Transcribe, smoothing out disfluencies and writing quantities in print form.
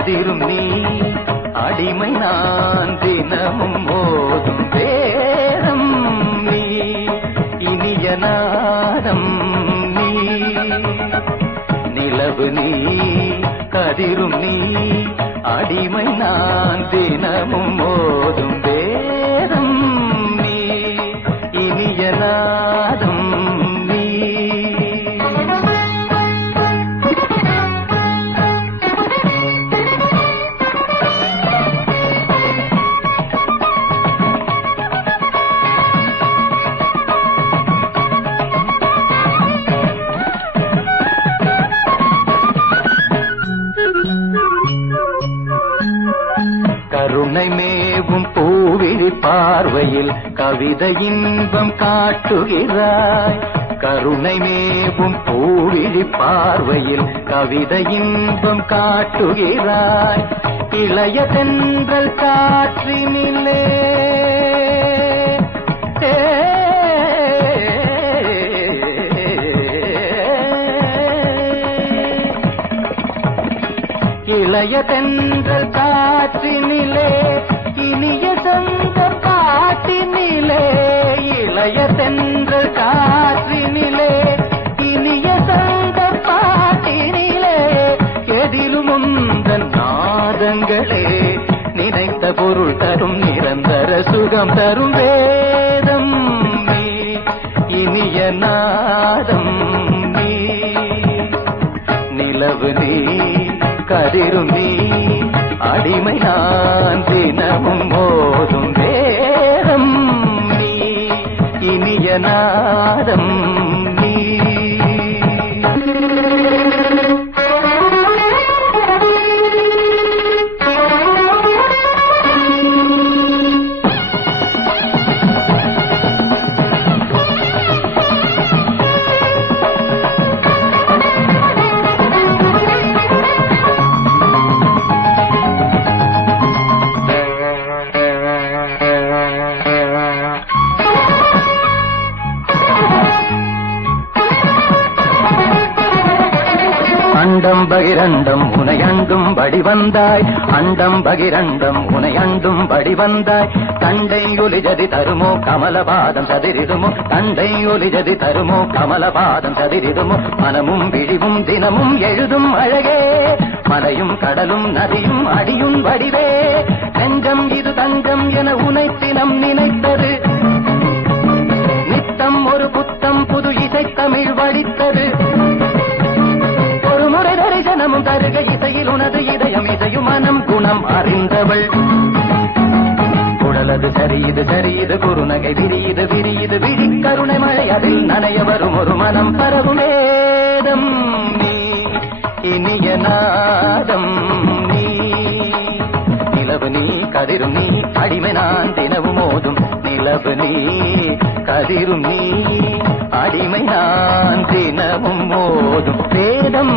கதிரும் நீ அடிமை நான் தினமும் மோதும் வேதம் நீ இனிய நாதம் நீ நிலவு நீ கதிரும் நீ அடிமை நான் தினமும் மோதும் வேதம் நீ இனிய நாதம் நீ. கருணை மேவும் பூவிழி பார்வையில் கவிதை இன்பம் காட்டுகிறாய். கருணை மேவும் பூவிழி பார்வையில் கவிதை இன்பம் காட்டுகிறாய். இளைய தென்றல் காற்றினிலே இளைய தென்றல் காற்றினிலே இனிய சங்க பாட்டினிலே இளைய தென்றல் காற்றினிலே இனிய சங்க பாட்டினிலே எதிலும் உந்தன் நாதங்களே நினைத்த பொருள் தரும் நிரந்தர சுகம் தரும் வேதம் நீ இனிய நாதம் நீ நிலவு நீ கதிரும் நீ அடிமை நான் தினமும் மோதும் வேதம் நீ இனிய நாதம் நீ. அண்டம் பகிரண்டம் உனையண்டும் படி வந்தாய். அண்டம் பகிரண்டம் உனையண்டும் படி வந்தாய். தண்டை ஒலிஜதி தருமோ கமலபாதம் சதிரிடுமோ தண்டை ஒலிஜதி தருமோ கமலபாதம் சதிரிடுமோ மனமும் விழிவும் தினமும் எழுதும் அழகே மலையும் கடலும் நதியும் அடியும் வடிவே நெஞ்சம் இது தஞ்சம் என உனை தினம் நினைத்தது நித்தம் ஒரு புத்தம் புது இசை தமிழ் வடித்தது தரிசனமும் தருக இசையில் உனது இதயம் இசையும் மனம் குணம் அறிந்தவள் குடலது சரியுது சரியுது குறுநகை விரியுது விரியுது விழி கருணை மழை அதில் நனைய வரும் ஒரு மனம் பரவும் வேதம் நீ இனிய நாதம் நீ நிலவு நீ கதிரும் நீ அடிமை நான் தினவும் மோதும் நிலவு நீ கதிரும் நீ அடிமை நான் தினமும் மோதும் வேதம்